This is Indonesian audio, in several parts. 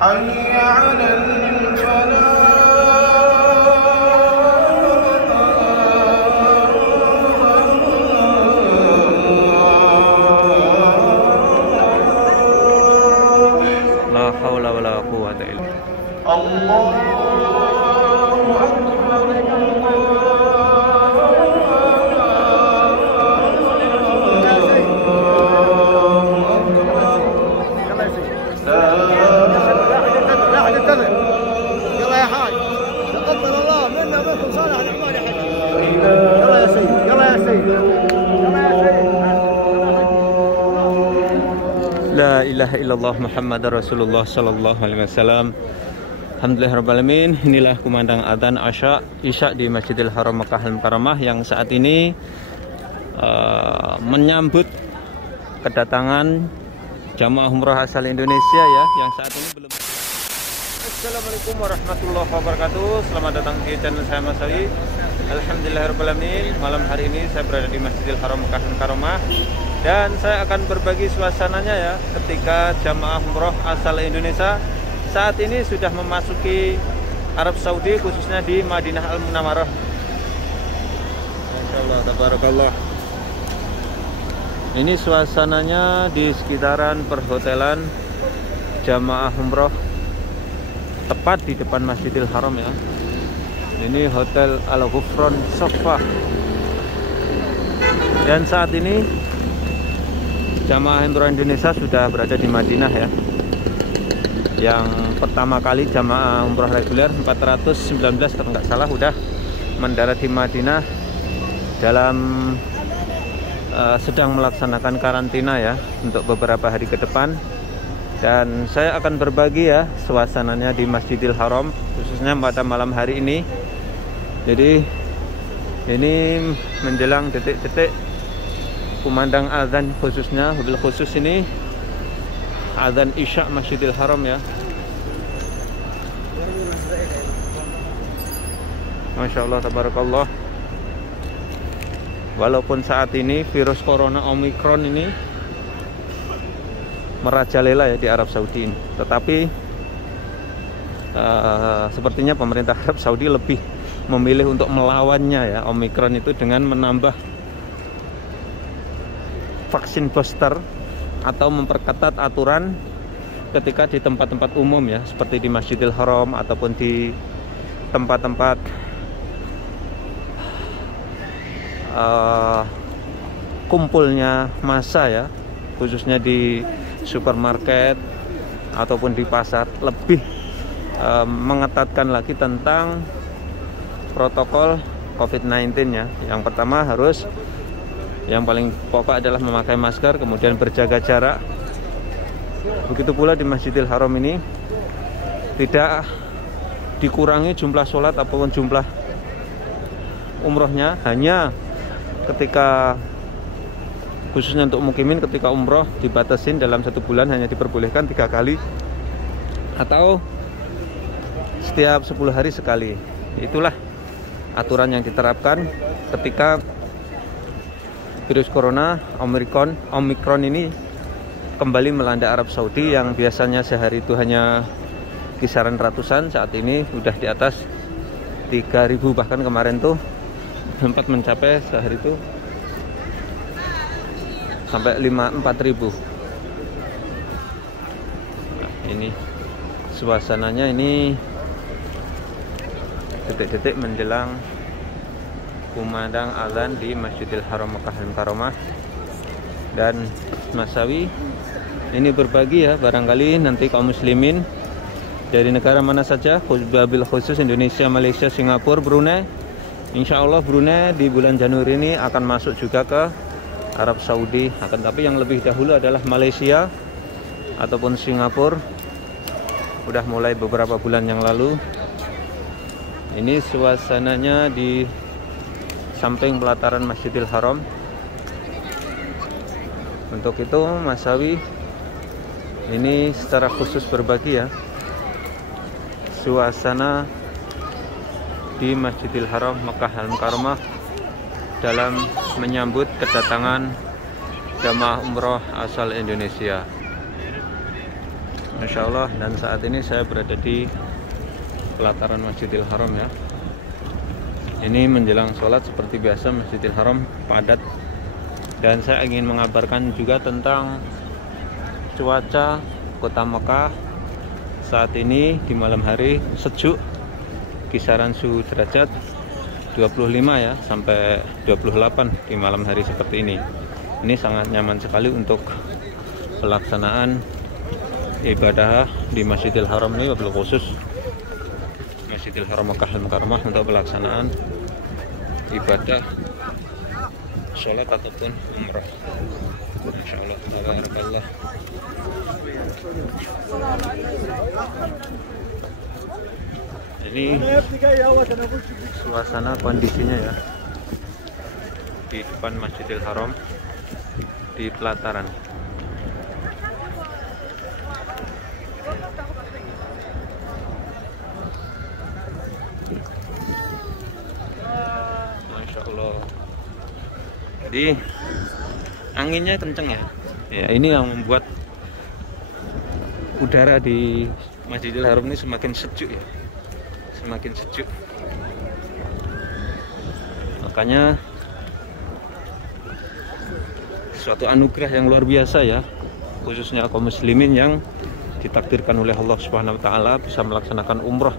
حي على الفلاح. La haula wala quwwata illa billah. Allahu Akbar. La ilaha illallah Muhammadar Rasulullah sallallahu alaihi wasallam. Alhamdulillahirrabbilalamin. Inilah kumandang adzan Isya di Masjidil Haram Makkah Al-Mukarramah yang saat ini menyambut kedatangan jamaah umrah asal Indonesia ya, yang saat ini belum. Assalamualaikum warahmatullahi wabarakatuh. Selamat datang di channel saya Mas Ali. Alhamdulillahirrabbilalamin. Malam hari ini saya berada di Masjidil Haram Makkah Al-Mukarramah dan saya akan berbagi suasananya ya, ketika jamaah umroh asal Indonesia saat ini sudah memasuki Arab Saudi, khususnya di Madinah Al-Munawwarah. Masyaallah, tabarakallah. Ini suasananya di sekitaran perhotelan jamaah umroh, tepat di depan Masjidil Haram ya. Ini Hotel Al-Ghufran Sofah. Dan saat ini jamaah umroh Indonesia sudah berada di Madinah ya. Yang pertama kali jamaah umroh reguler 419 kalau nggak salah udah mendarat di Madinah dalam sedang melaksanakan karantina ya untuk beberapa hari ke depan. Dan saya akan berbagi ya suasananya di Masjidil Haram, khususnya pada malam hari ini. Jadi ini menjelang detik-detik kumandang azan, khususnya mobil khusus ini azan Isya Masjidil Haram ya. Masya Allah, tabarakallah. Walaupun saat ini virus corona Omikron ini merajalela ya di Arab Saudi ini, tetapi sepertinya pemerintah Arab Saudi lebih memilih untuk melawannya ya Omikron itu dengan menambah vaksin booster atau memperketat aturan ketika di tempat-tempat umum ya, seperti di Masjidil Haram ataupun di tempat-tempat kumpulnya massa ya, khususnya di supermarket ataupun di pasar, lebih mengetatkan lagi tentang protokol COVID-19 ya. Yang pertama harus, yang paling pokok adalah memakai masker, kemudian berjaga jarak. Begitu pula di Masjidil Haram ini tidak dikurangi jumlah sholat ataupun jumlah umrohnya, hanya ketika khususnya untuk mukimin ketika umroh dibatasin dalam 1 bulan hanya diperbolehkan 3 kali atau setiap 10 hari sekali. Itulah aturan yang diterapkan ketika virus corona Omikron ini kembali melanda Arab Saudi, yang biasanya sehari itu hanya kisaran ratusan, saat ini udah di atas 3.000, bahkan kemarin tuh sempat mencapai sehari itu sampai 4.000. Nah, ini suasananya ini detik-detik menjelang kumandang azan di Masjidil Haram Makkah Al-Mukarramah. Dan Mas Sawi ini berbagi ya, barangkali nanti kaum muslimin dari negara mana saja, wabil khusus Indonesia, Malaysia, Singapura, Brunei, insya Allah Brunei di bulan Januari ini akan masuk juga ke Arab Saudi. Akan tapi yang lebih dahulu adalah Malaysia ataupun Singapura, udah mulai beberapa bulan yang lalu. Ini suasananya di samping pelataran Masjidil Haram. Untuk itu Mas Sawi ini secara khusus berbagi ya suasana di Masjidil Haram Makkah Al-Mukarramah dalam menyambut kedatangan jamaah umroh asal Indonesia. Masya Allah. Dan saat ini saya berada di pelataran Masjidil Haram ya. Ini menjelang sholat seperti biasa Masjidil Haram padat. Dan saya ingin mengabarkan juga tentang cuaca kota Mekah saat ini di malam hari sejuk, kisaran suhu derajat 25 ya sampai 28 di malam hari seperti ini. Ini sangat nyaman sekali untuk pelaksanaan ibadah di Masjidil Haram ini, wabil khusus Masjidil Haram Makkah Al-Mukarramah, untuk pelaksanaan ibadah sholat ataupun umrah. Masya Allah, tabarakallah. Ini suasana kondisinya ya di depan Masjidil Haram di pelataran. Masya Allah. Jadi anginnya kenceng ya. Ya, ini yang membuat udara di Masjidil Haram ini semakin sejuk ya. Semakin sejuk. Makanya suatu anugerah yang luar biasa ya, khususnya kaum muslimin yang ditakdirkan oleh Allah Subhanahu wa taala bisa melaksanakan umrah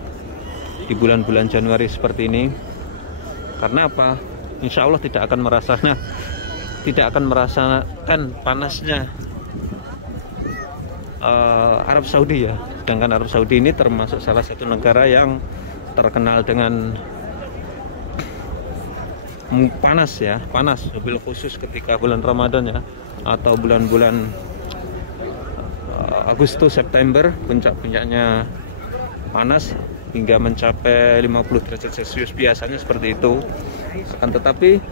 di bulan-bulan Januari seperti ini. Karena apa? Insya Allah tidak akan merasakan panasnya Arab Saudi ya. Sedangkan Arab Saudi ini termasuk salah satu negara yang terkenal dengan panas ya, panas mobil khusus ketika bulan Ramadan ya, atau bulan-bulan Agustus September, puncak-puncaknya panas hingga mencapai 50 derajat Celcius biasanya seperti itu. Akan tetapi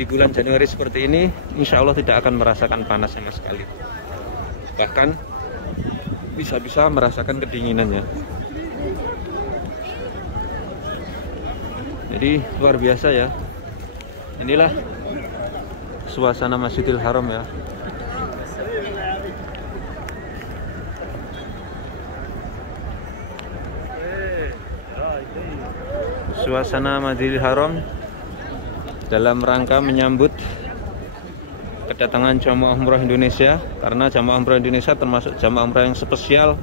di bulan Januari seperti ini insya Allah tidak akan merasakan panas sama sekali, bahkan bisa-bisa merasakan kedinginannya. Jadi luar biasa ya. Inilah suasana Masjidil Haram ya. Suasana Masjidil Haram dalam rangka menyambut kedatangan jamaah umrah Indonesia, karena jamaah umrah Indonesia termasuk jamaah umrah yang spesial.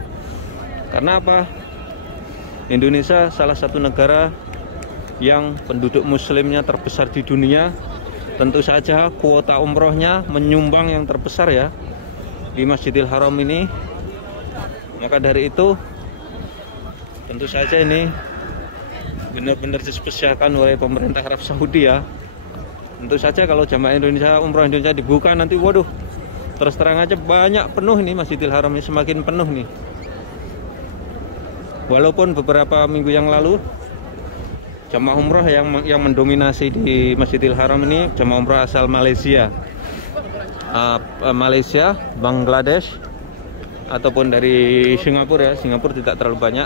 Karena apa? Indonesia salah satu negara yang penduduk muslimnya terbesar di dunia. Tentu saja kuota umrohnya menyumbang yang terbesar ya di Masjidil Haram ini. Maka dari itu tentu saja ini benar-benar dispesialkan oleh pemerintah Arab Saudi ya. Tentu saja kalau jamaah Indonesia, umroh Indonesia dibuka nanti, waduh, terus terang aja banyak penuh nih, Masjidil Haram ini semakin penuh nih. Walaupun beberapa minggu yang lalu jamaah umroh yang mendominasi di Masjidil Haram ini jamaah umroh asal Malaysia, Bangladesh, ataupun dari Singapura ya. Singapura tidak terlalu banyak.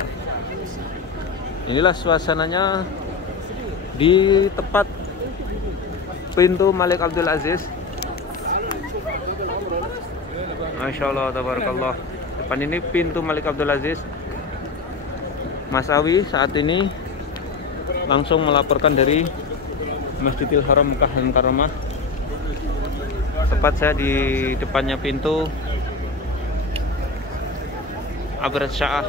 Inilah suasananya di tepat pintu Malik Abdul Aziz. Masya Allah, tabarakallah. Depan ini pintu Malik Abdul Aziz. Mas Awi saat ini langsung melaporkan dari Masjidil Haram Makkah Al-Mukarramah. Tepat saya di depannya pintu Abrat Syah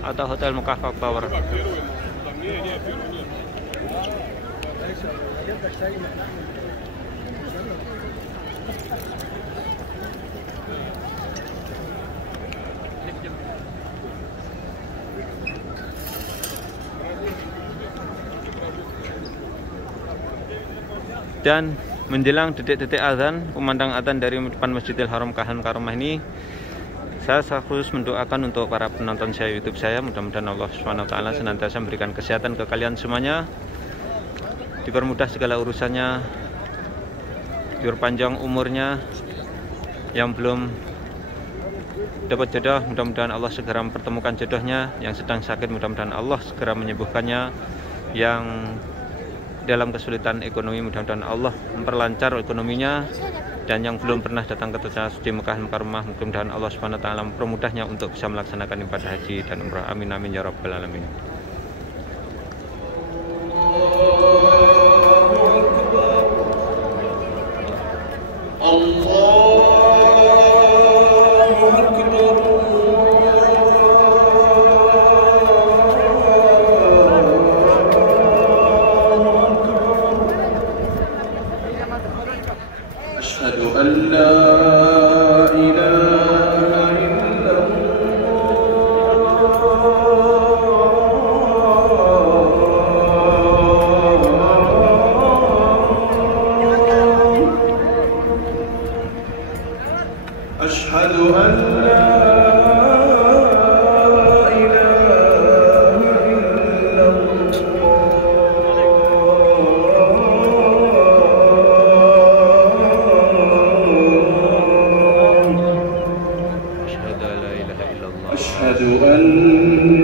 atau Hotel Mekah Park Tower. Dan menjelang detik-detik azan, kumandang azan dari depan Masjidil Haram Makkah Al-Mukarramah ini, saya khusus mendoakan untuk para penonton saya YouTube saya. Mudah-mudahan Allah SWT senantiasa memberikan kesehatan ke kalian semuanya, dipermudah segala urusannya, diperpanjang umurnya. Yang belum dapat jodoh, mudah-mudahan Allah segera mempertemukan jodohnya. Yang sedang sakit, mudah-mudahan Allah segera menyembuhkannya. Yang dalam kesulitan ekonomi, mudah-mudahan Allah memperlancar ekonominya dan yang belum pernah datang ke Tanah Suci Mekah Al-Mukarramah, mudah-mudahan Allah Subhanahu wa taala mempermudahnya untuk bisa melaksanakan ibadah haji dan umrah. Amin amin ya rabbal alamin. أشهد أن لا إله إلا الله. أشهد أن لا إله إلا أشهد أن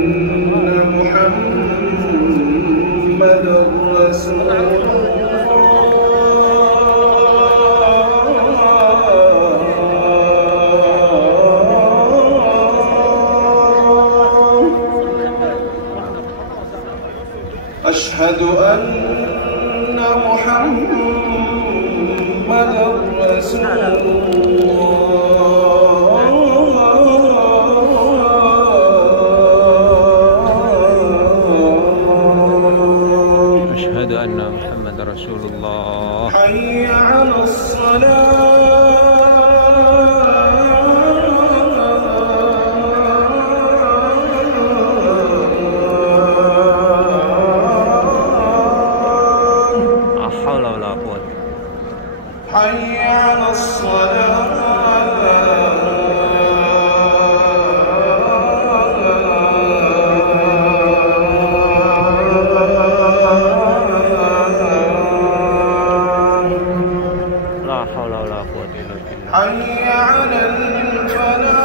محمدا رسول الله. أشهد أن محمدا رسول أشهد أن محمد رسول الله. حي على الصلاة. لا حول ولا قوة. حي على الصلاة. لا حول ولا قوة إلا بالله. حي على الفلاح.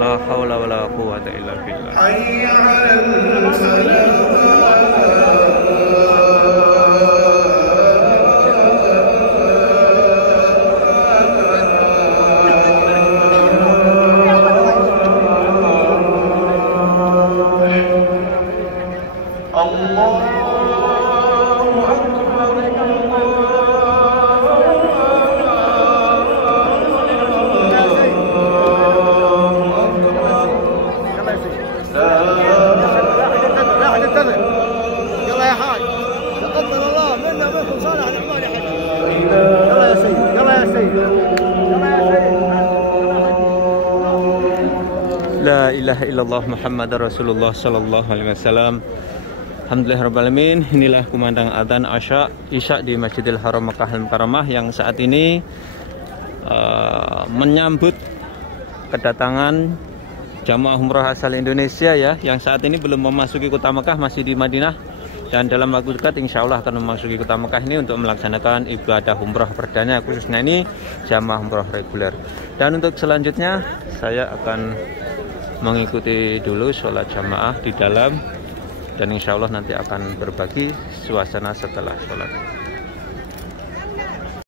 لا حول ولا قوة إلا بالله. حي على الفلاح. الله أكبر. يلا يا حاج تقبل الله منا ومنكم صالح الاعمال يا حاج. يلا يا سيد يلا يا سيد يلا يا سيد. La ilaha illallah Muhammad Rasulullah sallallahu alaihi wasallam. Alhamdulillahirrabbilalamin. Inilah kumandang adzan Isya di Masjidil Haram Mekah Al-Mukarramah yang saat ini menyambut kedatangan jamaah umrah asal Indonesia ya, yang saat ini belum memasuki kota Mekah, masih di Madinah, dan dalam waktu dekat insya Allah akan memasuki kota Mekah ini untuk melaksanakan ibadah umrah perdana, khususnya ini jamaah umrah reguler. Dan untuk selanjutnya saya akan mengikuti dulu sholat jamaah di dalam, dan insya Allah nanti akan berbagi suasana setelah sholat.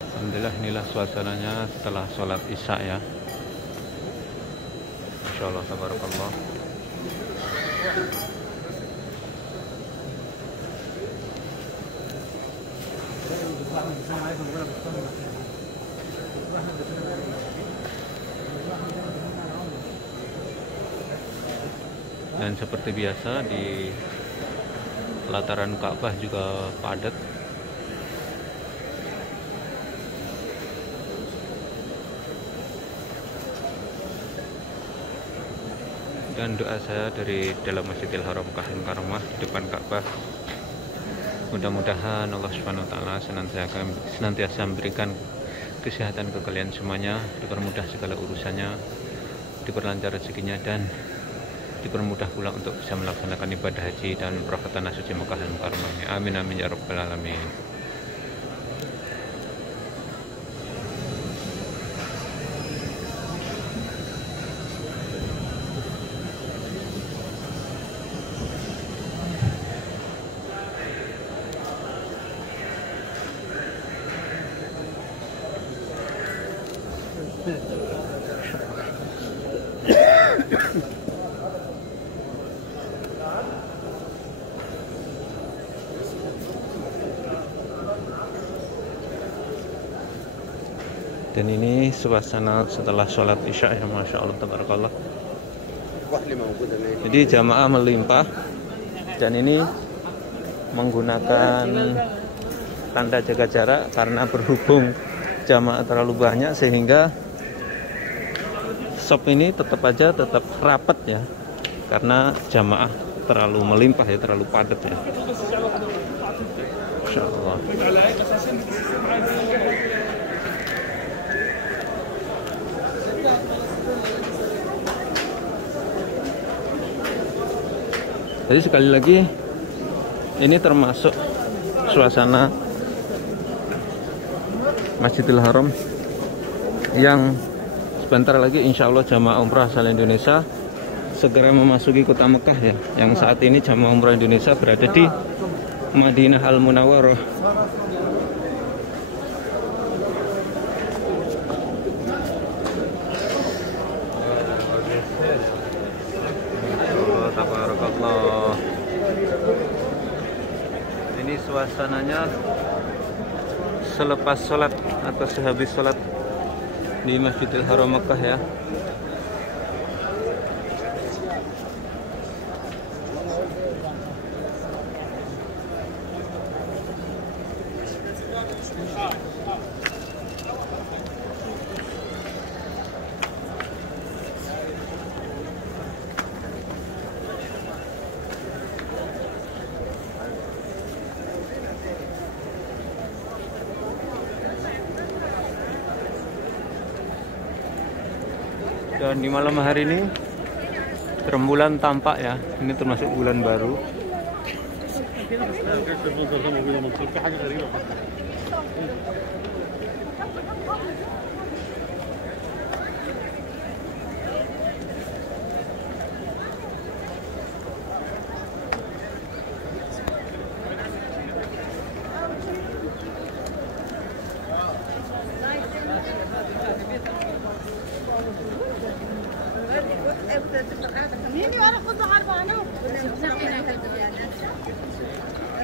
Alhamdulillah, inilah suasananya setelah sholat isya ya. Masya Allah, tabarakallah. Dan seperti biasa di pelataran Ka'bah juga padat. Dan doa saya dari dalam Masjidil Haram Mekah Al-Mukarramah di depan Ka'bah, mudah-mudahan Allah Subhanahu wa taala senantiasa memberikan kesehatan ke kalian semuanya, dipermudah segala urusannya, diperlancar rezekinya, dan dipermudah pula untuk bisa melaksanakan ibadah haji dan umrah ke Tanah Suci Mekah Al-Mukarramah. Amin amin ya rabbal alamin. Dan ini suasana setelah sholat isya ya, masya Allah tabarakallah. Jadi jamaah melimpah dan ini menggunakan tanda jaga jarak karena berhubung jamaah terlalu banyak sehingga shop ini tetap rapat ya, karena jamaah terlalu melimpah ya, terlalu padat ya. Masya Allah. Jadi sekali lagi ini termasuk suasana Masjidil Haram yang sebentar lagi insya Allah jamaah umrah asal Indonesia segera memasuki kota Mekah ya. Yang saat ini jamaah umrah Indonesia berada di Madinah Al Munawwarah. Tabarakallah. Ini suasananya selepas sholat atau sehabis sholat di Masjidil Haram Mekah ya. Dan di malam hari ini rembulan tampak ya. Ini termasuk bulan baru.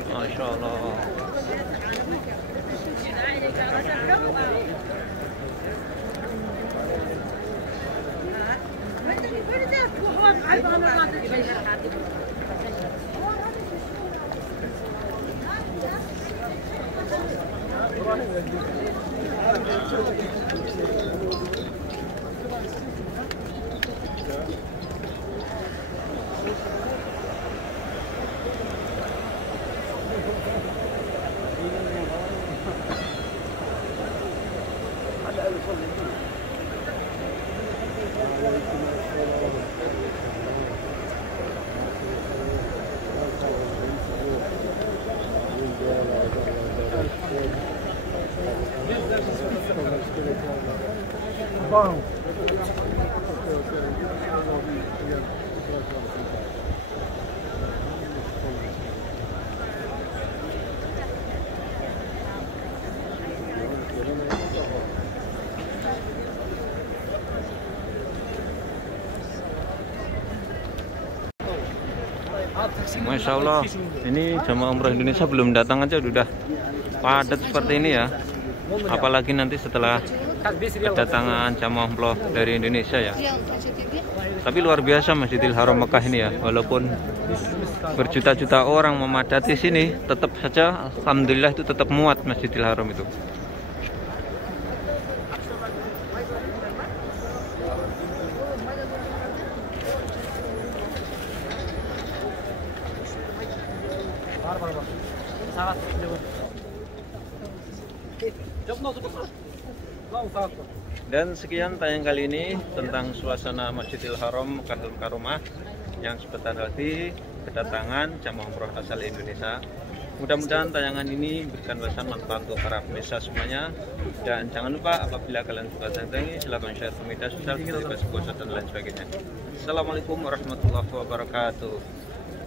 Masya Allah. Masya Allah, ini jamaah umrah Indonesia belum datang aja udah padat seperti ini ya. Apalagi nanti setelah kedatangan jamaah umrah dari Indonesia ya. Tapi luar biasa Masjidil Haram Mekah ini ya. Walaupun berjuta-juta orang memadati sini, tetap saja alhamdulillah itu tetap muat Masjidil Haram itu. Dan sekian tayang kali ini tentang suasana Masjidil Haram Mekah Al-Mukarramah yang sebentar lagi kedatangan jamaah umroh asal Indonesia. Mudah-mudahan tayangan ini memberikan wawasan manfaat untuk para pemirsa semuanya. Dan jangan lupa apabila kalian suka tentang ini, silahkan share ke media sosial, Facebook dan lain sebagainya. Assalamualaikum warahmatullahi wabarakatuh.